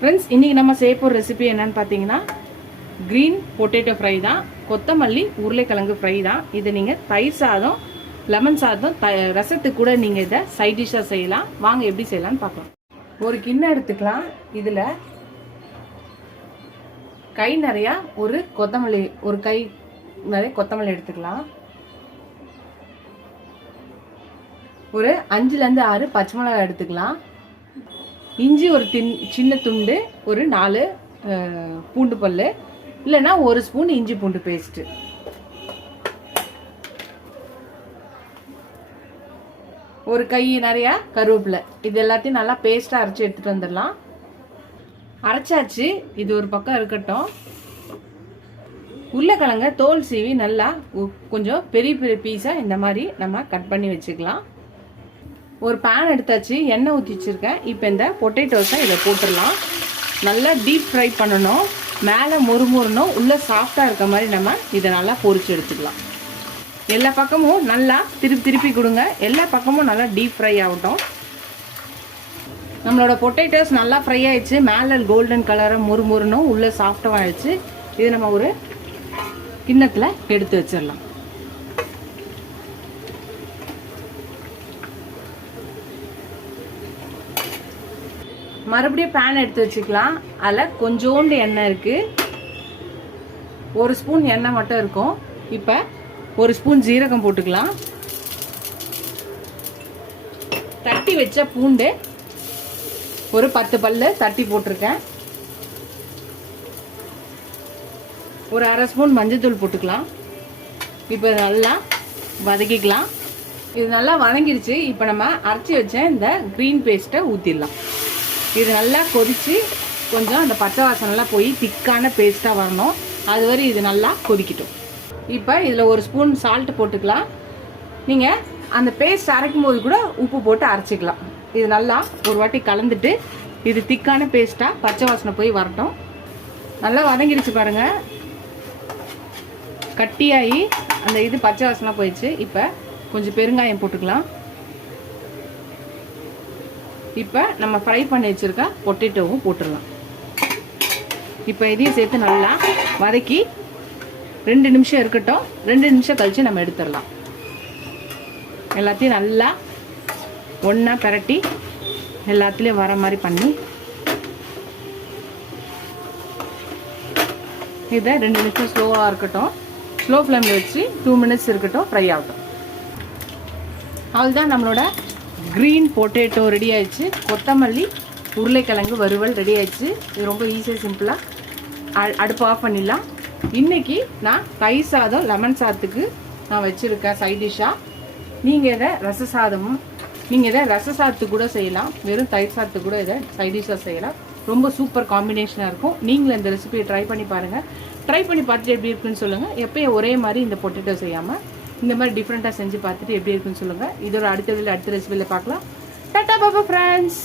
Friends, இன்றைக்கி நம்ம செய்ய போகிற ரெசிபி என்னன்னு பார்த்தீங்கன்னா க்ரீன் பொட்டேட்டோ ஃப்ரை தான். கொத்தமல்லி உருளைக்கிழங்கு ஃப்ரை தான். இதை நீங்கள் தயிர் சாதம், லெமன் சாதம், ரசத்துக்கு கூட நீங்கள் இதை சைட் டிஷ்ஷாக செய்யலாம். வாங்க எப்படி செய்யலாம்னு பார்க்கலாம். ஒரு கிண்ணம் எடுத்துக்கலாம். இதில் கை நிறையா ஒரு கை நிறைய கொத்தமல்லி எடுத்துக்கலாம். ஒரு 5லேருந்து 6 பச்சை மிளகாய் எடுத்துக்கலாம். இஞ்சி ஒரு சின்ன துண்டு, ஒரு 4 பூண்டு பல், இல்லைன்னா 1 ஸ்பூன் இஞ்சி பூண்டு பேஸ்ட்டு, ஒரு கை நிறையா கருவேப்பிலை. இது எல்லாத்தையும் நல்லா பேஸ்ட்டாக அரைச்சி எடுத்துகிட்டு வந்துடலாம். அரைச்சாச்சு, இது ஒரு பக்கம் இருக்கட்டும். உருளைக்கிழங்க தோல் சீவி நல்லா கொஞ்சம் பெரிய பெரிய பீஸாக இந்த மாதிரி நம்ம கட் பண்ணி வச்சுக்கலாம். ஒரு பேன் எடுத்தாச்சு, எண்ணெய் ஊற்றி வச்சுருக்கேன். இப்போ இந்த பொட்டேட்டோஸை இதை போட்டுடலாம். நல்லா டீப் ஃப்ரை பண்ணணும். மேலே மொறுமொறுணும், உள்ளே சாஃப்டாக இருக்க மாதிரி நம்ம இதை நல்லா பொரிச்சு எடுத்துக்கலாம். எல்லா பக்கமும் நல்லா திருப்பி கொடுங்க. எல்லா பக்கமும் நல்லா டீப் ஃப்ரை ஆகட்டும். நம்மளோட பொட்டேட்டோஸ் நல்லா ஃப்ரை ஆயிடுச்சு. மேலே கோல்டன் கலராக மொறுமொறுணும், உள்ளே சாஃப்டாக ஆயிடுச்சு. இது நம்ம ஒரு கிண்ணத்தில் எடுத்து வச்சிடலாம். மறுபடியும் பேன் எடுத்து வச்சுக்கலாம். அதில் கொஞ்சோண்டு எண்ணெய் இருக்குது. 1 ஸ்பூன் எண்ணெய் மட்டும் இருக்கும். இப்போ 1 ஸ்பூன் ஜீரகம் போட்டுக்கலாம். தட்டி வச்ச பூண்டு ஒரு 10 பல்லு தட்டி போட்டிருக்கேன். ஒரு 1/2 ஸ்பூன் மஞ்சள்தூள் போட்டுக்கலாம். இப்போ நல்லா வதக்கிக்கலாம். இது நல்லா வதங்கிடுச்சு. இப்போ நம்ம அரைச்சி வச்ச இந்த க்ரீன் பேஸ்ட்டை ஊற்றிடலாம். இது நல்லா கொதித்து கொஞ்சம் அந்த பச்சை வாசனைலாம் போய் திக்கான பேஸ்ட்டாக வரணும். அது வரை இது நல்லா கொதிக்கட்டும். இப்போ இதில் 1 ஸ்பூன் சால்ட் போட்டுக்கலாம். நீங்கள் அந்த பேஸ்ட் அரைக்கும் போது கூட உப்பு போட்டு அரைச்சிக்கலாம். இது நல்லா ஒரு வாட்டி கலந்துட்டு இது திக்கான பேஸ்ட்டாக பச்சை வாசனை போய் வரட்டும். நல்லா வதங்கிடுச்சு பாருங்கள். கட்டியாகி அந்த இது பச்சை வாசனை போயிடுச்சு. இப்போ கொஞ்சம் பெருங்காயம் போட்டுக்கலாம். இப்போ நம்ம ஃப்ரை பண்ணி வச்சுருக்க பொட்டேட்டோவும் போட்டுடலாம். இப்போ இதையும் சேர்த்து நல்லா வதக்கி 2 நிமிஷம் இருக்கட்டும். 2 நிமிஷம் கழித்து நம்ம எடுத்துடலாம். எல்லாத்தையும் நல்லா ஒன்றா பரட்டி எல்லாத்துலேயும் வர மாதிரி பண்ணி இதை 2 நிமிஷம் ஸ்லோவாக இருக்கட்டும். ஸ்லோ ஃப்ளேமில் வச்சு 2 மினிட்ஸ் இருக்கட்டும், ஃப்ரை ஆகட்டும். அவ்வளோதான், நம்மளோட க்ரீன் பொட்டேட்டோ ரெடி ஆயிடுச்சு. கொத்தமல்லி உருளைக்கிழங்கு வறுவல் ரெடி ஆயிடுச்சு. இது ரொம்ப ஈஸியாக சிம்பிளாக அடுப்பு ஆஃப் பண்ணிடலாம். இன்றைக்கி நான் தயிர் சாதம், லெமன் சாதத்துக்கு நான் வச்சுருக்கேன் சைட் டிஷ்ஷாக. நீங்கள் இதை ரச சாதத்துக்கு கூட செய்யலாம். வெறும் தயிர் சாதத்துக்கு கூட இதை சைட் டிஷ்ஷாக செய்யலாம். ரொம்ப சூப்பர் காம்பினேஷனாக இருக்கும். நீங்களும் இந்த ரெசிபியை ட்ரை பண்ணி பாருங்கள். ட்ரை பண்ணி பார்த்துட்டு எப்படி இருக்குன்னு சொல்லுங்கள். எப்பயும் ஒரே மாதிரி இந்த பொட்டேட்டோ செய்யாமல் இந்த மாதிரி டிஃப்ரெண்ட்டாக செஞ்சு பார்த்துட்டு எப்படி இருக்குன்னு சொல்லுங்கள். இதோட அடுத்த ரெசிபியில் பார்க்கலாம். டாடா பாபா ஃப்ரெண்ட்ஸ்.